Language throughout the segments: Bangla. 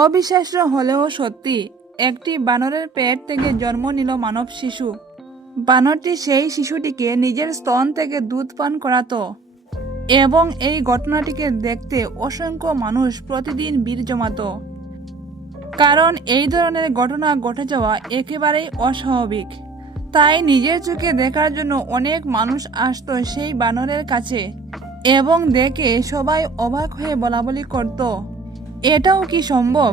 অবিশ্বাস্য হলেও সত্যি, একটি বানরের পেট থেকে জন্ম নিল মানব শিশু। বানরটি সেই শিশুটিকে নিজের স্তন থেকে দুধ পান করাতো এবং এই ঘটনাটিকে দেখতে অসংখ্য মানুষ প্রতিদিন ভিড় জমাতো। কারণ এই ধরনের ঘটনা ঘটে যাওয়া একেবারেই অস্বাভাবিক। তাই নিজের চোখে দেখার জন্য অনেক মানুষ আসতো সেই বানরের কাছে এবং দেখে সবাই অবাক হয়ে বলাবলি করত, এটাও কি সম্ভব?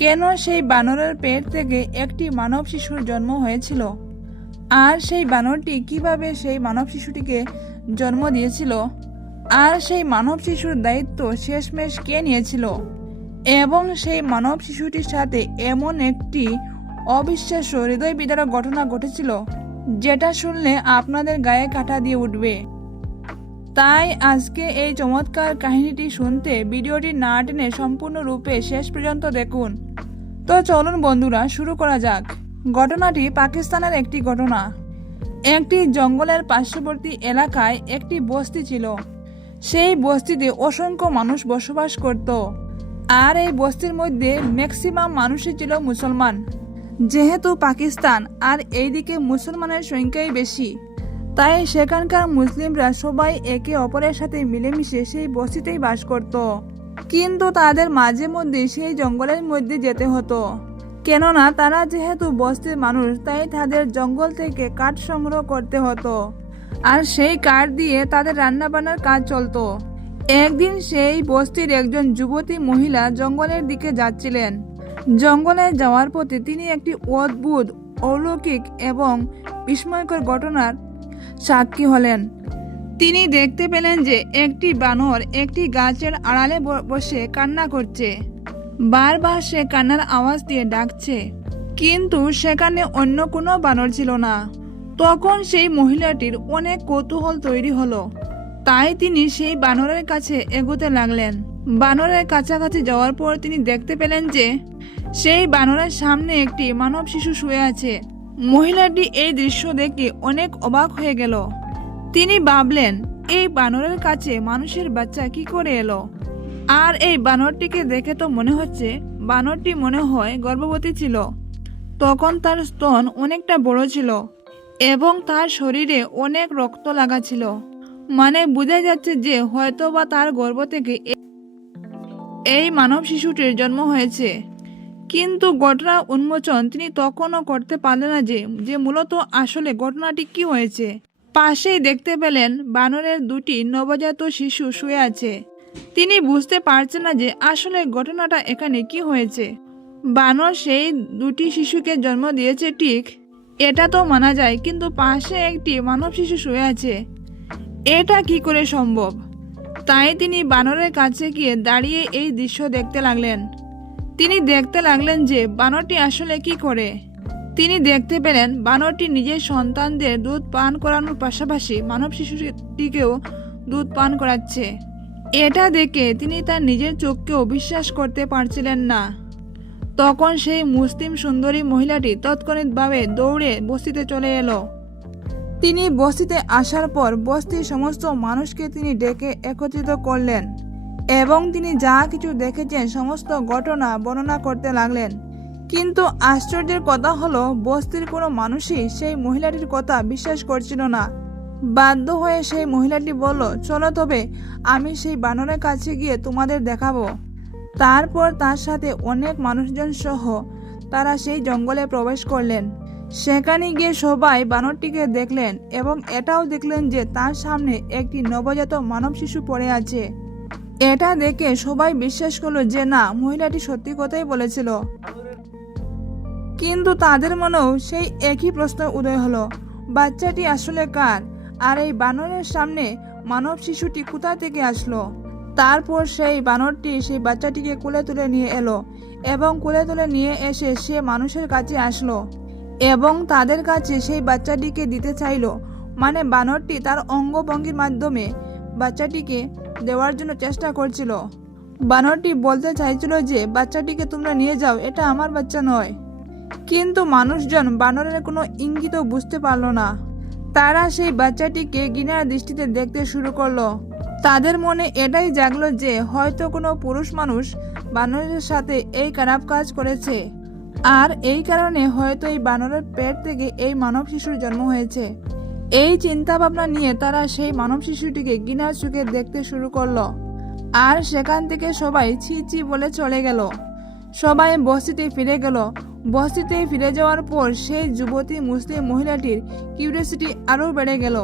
কেন সেই বানরের পেট থেকে একটি মানব শিশুর জন্ম হয়েছিল? আর সেই বানরটি কিভাবে সেই মানব শিশুটিকে জন্ম দিয়েছিল? আর সেই মানব শিশুর দায়িত্ব শেষমেশ কে নিয়েছিল? এবং সেই মানব শিশুটির সাথে এমন একটি অবিশ্বাস্য হৃদয় বিদারক ঘটনা ঘটেছিল যেটা শুনলে আপনাদের গায়ে কাঁটা দিয়ে উঠবে। তাই আজকে এই চমৎকার কাহিনীটি শুনতে ভিডিওটি না টেনে সম্পূর্ণরূপে শেষ পর্যন্ত দেখুন। তো চলুন বন্ধুরা, শুরু করা যাক। ঘটনাটি পাকিস্তানের একটি ঘটনা। একটি জঙ্গলের পার্শ্ববর্তী এলাকায় একটি বস্তি ছিল। সেই বস্তিতে অসংখ্য মানুষ বসবাস করত। আর এই বস্তির মধ্যে ম্যাক্সিমাম মানুষই ছিল মুসলমান। যেহেতু পাকিস্তান আর এইদিকে মুসলমানের সংখ্যাই বেশি, তাই সেখানকার মুসলিমরা সবাই একে অপরের সাথে মিলেমিশে সেই বস্তিতেই বাস করত। কিন্তু তাদের মাঝে মধ্যে সেই জঙ্গলের মধ্যে যেতে হতো, কেননা তারা যেহেতু বস্তির মানুষ, তাই তাদের জঙ্গল থেকে কাঠ সংগ্রহ করতে হতো। আর সেই কাঠ দিয়ে তাদের রান্নাবান্নার কাজ চলতো। একদিন সেই বস্তির একজন যুবতী মহিলা জঙ্গলের দিকে যাচ্ছিলেন। জঙ্গলে যাওয়ার পথে তিনি একটি অদ্ভুত, অলৌকিক এবং বিস্ময়কর ঘটনার সাক্ষী হলেন। তিনি দেখতে পেলেন যে একটি বানর একটি গাছের আড়ালে বসে কান্না করছে। বারবার সে কান্নার আওয়াজ দিয়ে ডাকছে, কিন্তু সেখানে অন্য কোনো বানর ছিল না। তখন সেই মহিলাটির অনেক কৌতূহল তৈরি হলো। তাই তিনি সেই বানরের কাছে এগোতে লাগলেন। বানরের কাছাকাছি যাওয়ার পর তিনি দেখতে পেলেন যে সেই বানরের সামনে একটি মানব শিশু শুয়ে আছে। মহিলাটি এই দৃশ্য দেখে অনেক অবাক হয়ে গেল। তিনি ভাবলেন, এই বানরের কাছে মানুষের বাচ্চা কি করে এলো? আর এই বানরটিকে দেখে তো মনে হচ্ছে বানরটি মনে হয় গর্ভবতী ছিল। তখন তার স্তন অনেকটা বড় ছিল এবং তার শরীরে অনেক রক্ত লাগা ছিল। মানে বোঝা যাচ্ছে যে হয়তোবা তার গর্ভ থেকে এই মানব শিশুটির জন্ম হয়েছে। কিন্তু ঘটনা উন্মোচন তিনি তখনও করতে পারলেন না যে মূলত আসলে ঘটনাটি কি হয়েছে। পাশেই দেখতে পেলেন বানরের দুটি নবজাত শিশু শুয়ে আছে। তিনি বুঝতে পারছেন না যে আসলে ঘটনাটা এখানে কি হয়েছে। বানর সেই দুটি শিশুকে জন্ম দিয়েছে ঠিক, এটা তো মানা যায়, কিন্তু পাশে একটি মানব শিশু শুয়ে আছে, এটা কি করে সম্ভব? তাই তিনি বানরের কাছে গিয়ে দাঁড়িয়ে এই দৃশ্য দেখতে লাগলেন। তিনি দেখতে লাগলেন যে বানরটি আসলে কি করে। তিনি দেখতে পেলেন বানরটি নিজের সন্তানদের দুধ পান করানোর পাশাপাশি মানব শিশুটিকেও দুধ পান করাচ্ছে। এটা দেখে তিনি তার নিজের চোখকেও বিশ্বাস করতে পারছিলেন না। তখন সেই মুসলিম সুন্দরী মহিলাটি তৎক্ষণিকভাবে দৌড়ে বস্তিতে চলে এলো। তিনি বস্তিতে আসার পর বস্তির সমস্ত মানুষকে তিনি ডেকে একত্রিত করলেন এবং তিনি যা কিছু দেখেছেন সমস্ত ঘটনা বর্ণনা করতে লাগলেন। কিন্তু আশ্চর্যের কথা হলো, বস্তির কোনো মানুষই সেই মহিলাটির কথা বিশ্বাস করছিল না। বাধ্য হয়ে সেই মহিলাটি বলল, চলো তবে আমি সেই বানরের কাছে গিয়ে তোমাদের দেখাবো। তারপর তার সাথে অনেক মানুষজন সহ তারা সেই জঙ্গলে প্রবেশ করলেন। সেখানে গিয়ে সবাই বানরটিকে দেখলেন এবং এটাও দেখলেন যে তার সামনে একটি নবজাত মানব শিশু পড়ে আছে। এটা দেখে সবাই বিশ্বাস করলো যে না, মহিলাটি সত্যি কথাই বলেছিল। কিন্তু তাদের মনেও সেই একই প্রশ্ন উদয় হলো, বাচ্চাটি আসলে কার? আর এই বানরের সামনে মানব শিশুটি কোথা থেকে আসলো? তারপর সেই বানরটি সেই বাচ্চাটিকে কোলে তুলে নিয়ে এলো এবং কোলে তুলে নিয়ে এসে সে মানুষের কাছে আসলো এবং তাদের কাছে সেই বাচ্চাটিকে দিতে চাইলো। মানে বানরটি তার অঙ্গভঙ্গির মাধ্যমে বাচ্চাটিকে দেওয়ার জন্য চেষ্টা করছিল। বানরটি বলতে চাইছিল যে বাচ্চাটিকে তোমরা নিয়ে যাও, এটা আমার বাচ্চা নয়। কিন্তু মানুষজন বানরের কোনো ইঙ্গিতও বুঝতে পারলো না। তারা সেই বাচ্চাটিকে ঘৃণার দৃষ্টিতে দেখতে শুরু করলো। তাদের মনে এটাই জাগলো যে হয়তো কোনো পুরুষ মানুষ বানরের সাথে এই খারাপ কাজ করেছে, আর এই কারণে হয়তো এই বানরের পেট থেকে এই মানব শিশুর জন্ম হয়েছে। এই চিন্তা ভাবনা নিয়ে তারা সেই মানব শিশুটিকে ঘৃণার চোখে দেখতে শুরু করলো, আর সেখান থেকে সবাই ছি ছি বলে চলে গেল। সবাই বস্তিতে ফিরে গেল। বস্তিতে ফিরে যাওয়ার পর সেই যুবতী মুসলিম মহিলাটির কিউরিয়াসিটি আরও বেড়ে গেল।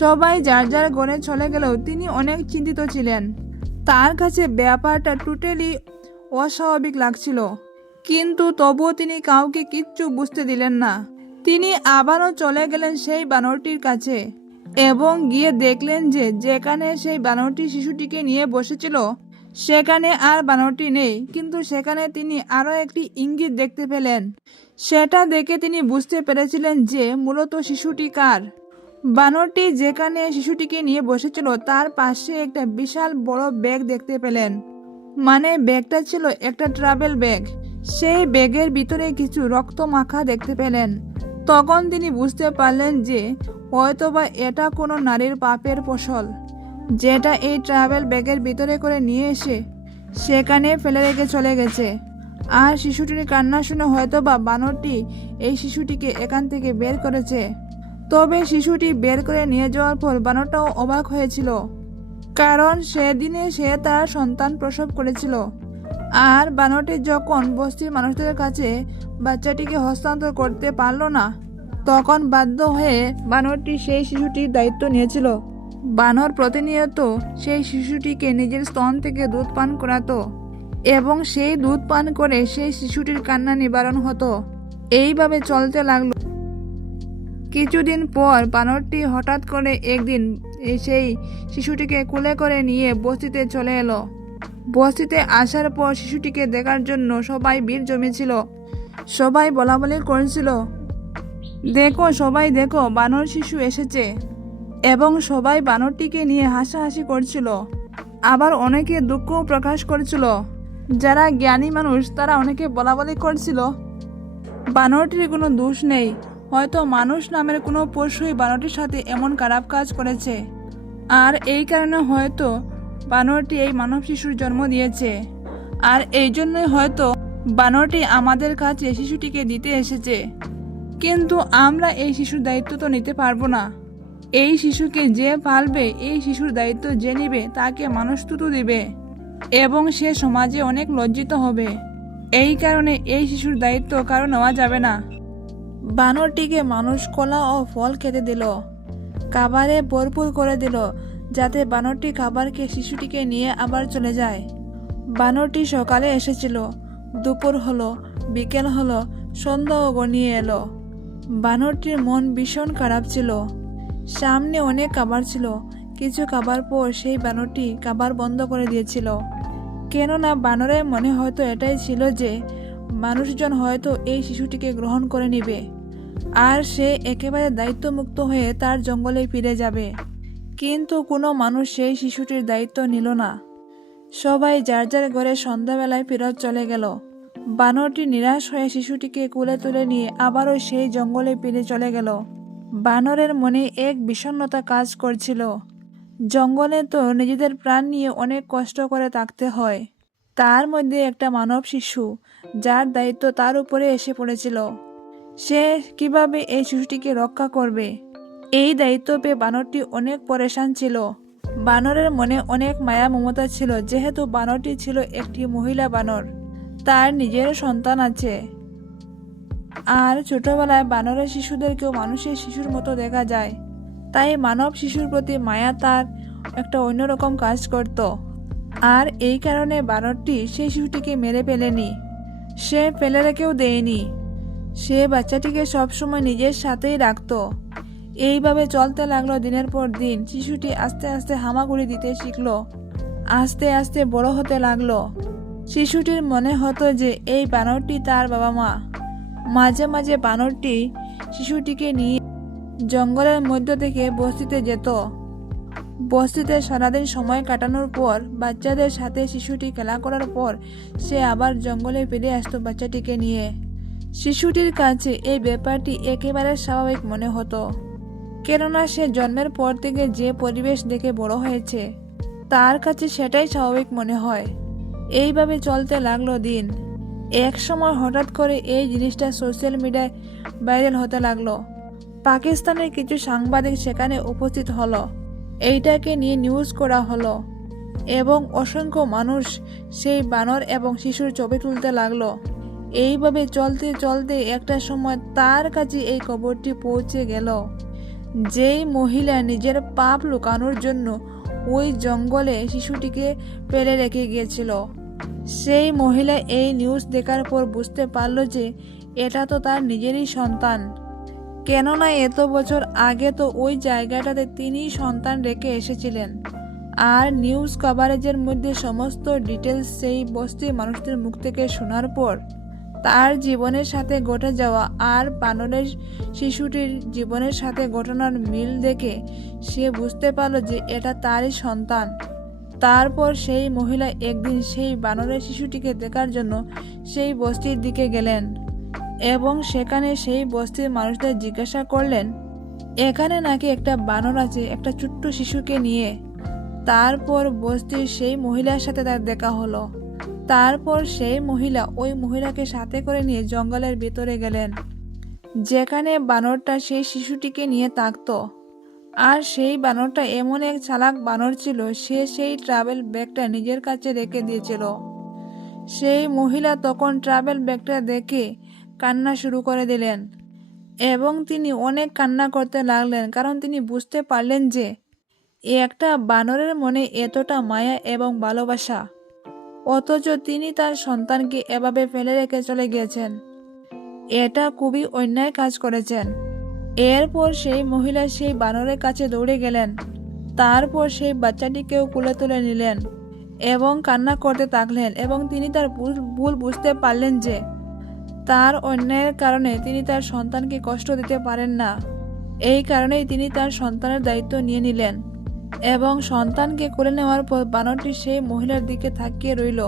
সবাই যার যার ঘরে চলে গেলেও তিনি অনেক চিন্তিত ছিলেন। তার কাছে ব্যাপারটা টোটালি অস্বাভাবিক লাগছিল, কিন্তু তবুও তিনি কাউকে কিচ্ছু বুঝতে দিলেন না। তিনি আবারও চলে গেলেন সেই বানরটির কাছে এবং গিয়ে দেখলেন যে যেখানে সেই বানরটি শিশুটিকে নিয়ে বসেছিল সেখানে আর বানরটি নেই, কিন্তু সেখানে তিনি আরও একটি ইঙ্গিত দেখতে পেলেন। সেটা দেখে তিনি বুঝতে পেরেছিলেন যে মূলত শিশুটি কার। বানরটি যেখানে শিশুটিকে নিয়ে বসেছিল তার পাশে একটা বিশাল বড় ব্যাগ দেখতে পেলেন। মানে ব্যাগটা ছিল একটা ট্রাভেল ব্যাগ। সেই ব্যাগের ভিতরে কিছু রক্ত মাখা দেখতে পেলেন। তখন তিনি বুঝতে পারলেন যে হয়তোবা এটা কোনো নারীর পাপের ফসল, যেটা এই ট্রাভেল ব্যাগের ভিতরে করে নিয়ে এসে সেখানে ফেলে রেখে চলে গেছে। আর শিশুটির কান্না শুনে হয়তোবা বানরটি এই শিশুটিকে এখান থেকে বের করেছে। তবে শিশুটি বের করে নিয়ে যাওয়ার পর বানরটাও অবাক হয়েছিল, কারণ সেদিনে সে তার সন্তান প্রসব করেছিল। আর বানরটি যখন বস্তির মানুষদের কাছে বাচ্চাটিকে হস্তান্তর করতে পারল না, তখন বাধ্য হয়ে বানরটি সেই শিশুটির দায়িত্ব নিয়েছিল। বানর প্রতিনিয়ত সেই শিশুটিকে নিজের স্তন থেকে দুধ পান করাতো এবং সেই দুধ পান করে সেই শিশুটির কান্না নিবারণ হতো। এইভাবে চলতে লাগলো। কিছুদিন পর বানরটি হঠাৎ করে একদিন সেই শিশুটিকে কোলে করে নিয়ে বস্তিতে চলে এলো। বস্তিতে আসার পর শিশুটিকে দেখার জন্য সবাই ভিড় জমেছিল। সবাই বলাবলি করছিল, দেখো সবাই দেখো, বানর শিশু এসেছে। এবং সবাই বানরটিকে নিয়ে হাসাহাসি করছিল। আবার অনেকে দুঃখও প্রকাশ করছিল। যারা জ্ঞানী মানুষ তারা অনেকে বলাবলি করছিল, বানরটির কোনো দোষ নেই, হয়তো মানুষ নামের কোনো পশুই বানরটির সাথে এমন খারাপ কাজ করেছে, আর এই কারণে হয়তো বানরটি এই মানব শিশুর জন্ম দিয়েছে। আর এই জন্যই হয়তো বানরটি আমাদের কাছে শিশুটিকে দিতে এসেছে। কিন্তু আমরা এই শিশুর দায়িত্ব তো নিতে পারবো না। এই শিশুকে যে পালবে, এই শিশুর দায়িত্ব যে নিবে, তাকে মানুষ তুতু দিবে এবং সে সমাজে অনেক লজ্জিত হবে। এই কারণে এই শিশুর দায়িত্ব কারো নেওয়া যাবে না। বানরটিকে মানুষ কলা ও ফল খেতে দিল, খাবারে ভরপুর করে দিল, যাতে বানরটি খাবার খেয়ে শিশুটিকে নিয়ে আবার চলে যায়। বানরটি সকালে এসেছিল, দুপুর হলো, বিকেল হলো, সন্ধ্যাও গনিয়ে এলো। বানরটির মন ভীষণ খারাপ ছিল। সামনে অনেক খাবার ছিল, কিছু খাবার পর সেই বানরটি খাবার বন্ধ করে দিয়েছিল। কেননা বানরের মনে হয়তো এটাই ছিল যে মানুষজন হয়তো এই শিশুটিকে গ্রহণ করে নিবে, আর সে একেবারে দায়িত্বমুক্ত হয়ে তার জঙ্গলে ফিরে যাবে। কিন্তু কোনো মানুষ সেই শিশুটির দায়িত্ব নিল না। সবাই যার যার ঘরে সন্ধ্যাবেলায় ফেরত চলে গেল। বানরটি নিরাশ হয়ে শিশুটিকে কোলে তুলে নিয়ে আবারও সেই জঙ্গলে ফিরে চলে গেল। বানরের মনে এক বিষণ্ণতা কাজ করছিল। জঙ্গলে তো নিজেদের প্রাণ নিয়ে অনেক কষ্ট করে থাকতে হয়, তার মধ্যে একটা মানব শিশু যার দায়িত্ব তার উপরে এসে পড়েছিল। সে কিভাবে এই শিশুটিকে রক্ষা করবে, এই দায়িত্ব পেয়ে বানরটি অনেক পরেশান ছিল। বানরের মনে অনেক মায়া মমতা ছিল, যেহেতু বানরটি ছিল একটি মহিলা বানর, তার নিজের সন্তান আছে। আর ছোটবেলায় বানরের শিশুদেরকেও মানুষের শিশুর মতো দেখা যায়, তাই মানব শিশুর প্রতি মায়া তার একটা অন্যরকম কাজ করত। আর এই কারণে বানরটি সেই শিশুটিকে মেরে ফেলেনি, সে ফেলে রেখেও দেয়নি। সে বাচ্চাটিকে সবসময় নিজের সাথেই রাখত। এইভাবে চলতে লাগলো দিনের পর দিন। শিশুটি আস্তে আস্তে হামাগুড়ি দিতে শিখলো, আস্তে আস্তে বড় হতে লাগলো। শিশুটির মনে হতো যে এই বানরটি তার বাবা মা। মাঝে মাঝে বানরটি শিশুটিকে নিয়ে জঙ্গলের মধ্য থেকে বস্তিতে যেত। বস্তিতে সারাদিন সময় কাটানোর পর বাচ্চাদের সাথে শিশুটি খেলা করার পর সে আবার জঙ্গলে ফিরে আসতো বাচ্চাটিকে নিয়ে। শিশুটির কাছে এই ব্যাপারটি একেবারে স্বাভাবিক মনে হতো, কেননা সে জন্মের পর থেকে যে পরিবেশ দেখে বড় হয়েছে তার কাছে সেটাই স্বাভাবিক মনে হয়। এইভাবে চলতে লাগলো দিন। এক সময় হঠাৎ করে এই জিনিসটা সোশ্যাল মিডিয়ায় ভাইরাল হতে লাগলো। পাকিস্তানের কিছু সাংবাদিক সেখানে উপস্থিত হলো। এইটাকে নিয়ে নিউজ করা হলো এবং অসংখ্য মানুষ সেই বানর এবং শিশুর ছবি তুলতে লাগলো। এইভাবে চলতে চলতে একটা সময় তার কাছে এই খবরটি পৌঁছে গেল। যেই মহিলা নিজের পাপ লুকানোর জন্য ওই জঙ্গলে শিশুটিকে ফেলে রেখে গিয়েছিল, সেই মহিলা এই নিউজ দেখার পর বুঝতে পারল যে এটা তো তার নিজেরই সন্তান। কেননা এত বছর আগে তো ওই জায়গাটাতে তিনিই সন্তান রেখে এসেছিলেন। আর নিউজ কভারেজের মধ্যে সমস্ত ডিটেলস সেই বস্তির মানুষদের মুখ থেকে শোনার পর তার জীবনের সাথে ঘটে যাওয়া আর বানরের শিশুটির জীবনের সাথে ঘটনার মিল দেখে সে বুঝতে পারল যে এটা তারই সন্তান। তারপর সেই মহিলা একদিন সেই বানরের শিশুটিকে দেখার জন্য সেই বস্তির দিকে গেলেন এবং সেখানে সেই বস্তির মানুষদের জিজ্ঞাসা করলেন এখানে নাকি একটা বানর আছে একটা ছোট্ট শিশুকে নিয়ে। তারপর বস্তির সেই মহিলার সাথে তার দেখা হলো। তারপর সেই মহিলা ওই মহিলাকে সাথে করে নিয়ে জঙ্গলের ভিতরে গেলেন, যেখানে বানরটা সেই শিশুটিকে নিয়ে থাকতো। আর সেই বানরটা এমন এক চালাক বানর ছিল, সে সেই ট্রাভেল ব্যাগটা নিজের কাছে রেখে দিয়েছিল। সেই মহিলা তখন ট্রাভেল ব্যাগটা দেখে কান্না শুরু করে দিলেন এবং তিনি অনেক কান্না করতে লাগলেন, কারণ তিনি বুঝতে পারলেন যে একটা বানরের মনে এতটা মায়া এবং ভালোবাসা, অথচ তিনি তার সন্তানকে এভাবে ফেলে রেখে চলে গিয়েছেন। এটা খুবই অন্যায় কাজ করেছেন। এরপর সেই মহিলা সেই বানরের কাছে দৌড়ে গেলেন। তারপর সেই বাচ্চাটিকেও কোলে তুলে নিলেন এবং কান্না করতে থাকলেন এবং তিনি তার ভুল বুঝতে পারলেন যে তার অন্যায়ের কারণে তিনি তার সন্তানকে কষ্ট দিতে পারেন না। এই কারণেই তিনি তার সন্তানের দায়িত্ব নিয়ে নিলেন এবং সন্তানকে কোলে নেওয়ার পর বানরটি সেই মহিলার দিকে তাকিয়ে রইল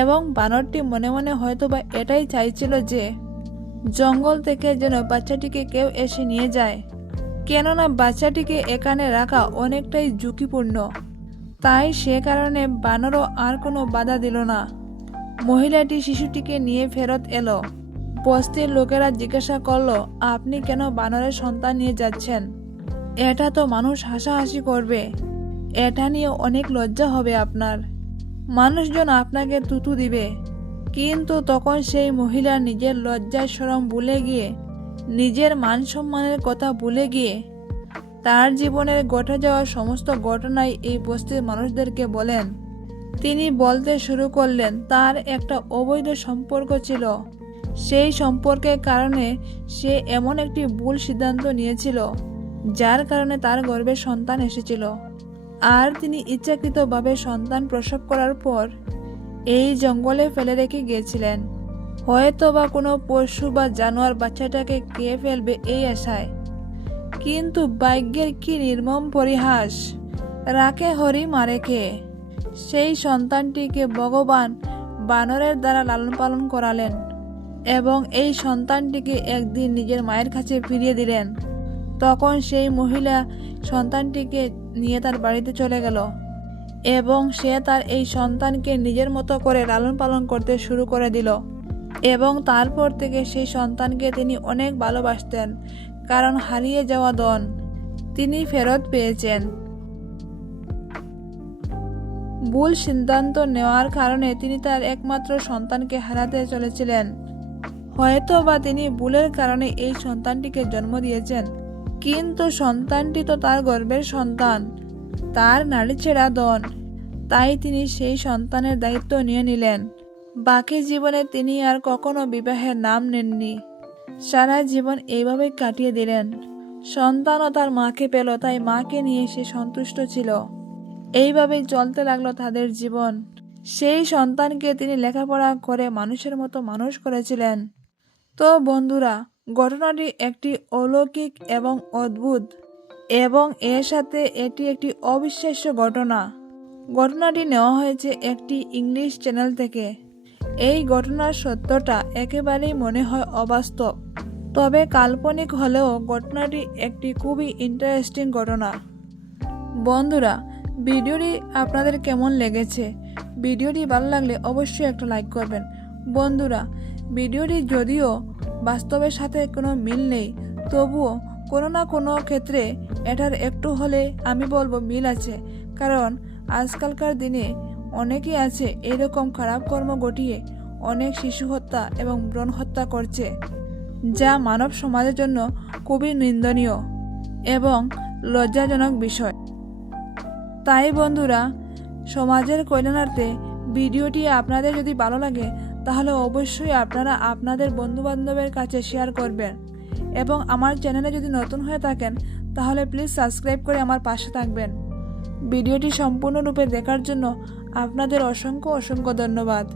এবং বানরটি মনে মনে হয়তোবা এটাই চাইছিল যে জঙ্গল থেকে যেন বাচ্চাটিকে কেউ এসে নিয়ে যায়, কেননা বাচ্চাটিকে এখানে রাখা অনেকটাই ঝুঁকিপূর্ণ। তাই সে কারণে বানরও আর কোনো বাধা দিল না। মহিলাটি শিশুটিকে নিয়ে ফেরত এলো। বস্তির লোকেরা জিজ্ঞাসা করলো আপনি কেন বানরের সন্তান নিয়ে যাচ্ছেন? এটা তো মানুষ হাসাহাসি করবে, এটা নিয়ে অনেক লজ্জা হবে আপনার, মানুষজন আপনাকে থুতু দিবে। কিন্তু তখন সেই মহিলা নিজের লজ্জা শরম ভুলে গিয়ে, নিজের মান সম্মানের কথা ভুলে গিয়ে তার জীবনের ঘটে যাওয়া সমস্ত ঘটনাই এই বস্তির মানুষদেরকে বলেন। তিনি বলতে শুরু করলেন তার একটা অবৈধ সম্পর্ক ছিল, সেই সম্পর্কের কারণে সে এমন একটি ভুল সিদ্ধান্ত নিয়েছিল যার কারণে তার গর্ভে সন্তান এসেছিল। আর তিনি ইচ্ছাকৃতভাবে সন্তান প্রসব করার পর এই জঙ্গলে ফেলে রেখে গিয়েছিলেন, হয়তো বা কোনো পশু বা জানোয়ার বাচ্চাটাকে খেয়ে ফেলবে এই আশায়। কিন্তু ভাগ্যের কি নির্মম পরিহাস, রাখে হরি মারে কে। সেই সন্তানটিকে ভগবান বানরের দ্বারা লালন পালন করালেন এবং এই সন্তানটিকে একদিন নিজের মায়ের কাছে ফিরিয়ে দিলেন। তখন সেই মহিলা সন্তানটিকে নিয়ে তার বাড়িতে চলে গেল এবং সে তার এই সন্তানকে নিজের মতো করে লালন পালন করতে শুরু করে দিল এবং তারপর থেকে সেই সন্তানকে তিনি অনেক ভালোবাসতেন, কারণ হারিয়ে যাওয়া ধন তিনি ফেরত পেয়েছেন। ভুল সিদ্ধান্ত নেওয়ার কারণে তিনি তার একমাত্র সন্তানকে হারাতে চলেছিলেন। হয়তো বা তিনি ভুলের কারণে এই সন্তানটিকে জন্ম দিয়েছেন, কিন্তু সন্তানটি তো তার গর্ভের সন্তান, তার নাড়িছেড়া ধন। তাই তিনি সেই সন্তানের দায়িত্ব নিয়ে নিলেন। বাকি জীবনে তিনি আর কখনো বিবাহের নাম নেননি, সারা জীবন এইভাবে কাটিয়ে দিলেন। সন্তানও তার মাকে পেল, তাই মাকে নিয়ে সে সন্তুষ্ট ছিল। এইভাবেই চলতে লাগলো তাদের জীবন। সেই সন্তানকে তিনি লেখাপড়া করে মানুষের মতো মানুষ করেছিলেন। তো বন্ধুরা, ঘটনাটি একটি অলৌকিক এবং অদ্ভুত এবং এর সাথে এটি একটি অবিশ্বাস্য ঘটনা। ঘটনাটি নেওয়া হয়েছে একটি ইংলিশ চ্যানেল থেকে। এই ঘটনার সত্যটা একেবারেই মনে হয় অবাস্তব, তবে কাল্পনিক হলেও ঘটনাটি একটি খুবই ইন্টারেস্টিং ঘটনা। বন্ধুরা, ভিডিওটি আপনাদের কেমন লেগেছে? ভিডিওটি ভালো লাগলে অবশ্যই একটা লাইক করবেন। বন্ধুরা, ভিডিওটি যদিও বাস্তবের সাথে কোনো মিল নেই, তবুও কোনো না কোনো ক্ষেত্রে এটার একটু হলে আমি বলবো মিল আছে। কারণ আজকালকার দিনে অনেকেই আছে এরকম খারাপ কর্ম ঘটিয়ে অনেক শিশু হত্যা এবং ভ্রূণ হত্যা করছে, যা মানব সমাজের জন্য খুবই নিন্দনীয় এবং লজ্জাজনক বিষয়। তাই বন্ধুরা, সমাজের কল্যাণার্থে ভিডিওটি আপনাদের যদি ভালো লাগে তাহলে অবশ্যই আপনারা আপনাদের বন্ধুবান্ধবের কাছে শেয়ার করবেন এবং আমার চ্যানেলে যদি নতুন হয়ে থাকেন তাহলে প্লিজ সাবস্ক্রাইব করে আমার পাশে থাকবেন। ভিডিওটি সম্পূর্ণরূপে দেখার জন্য আপনাদের অসংখ্য ধন্যবাদ।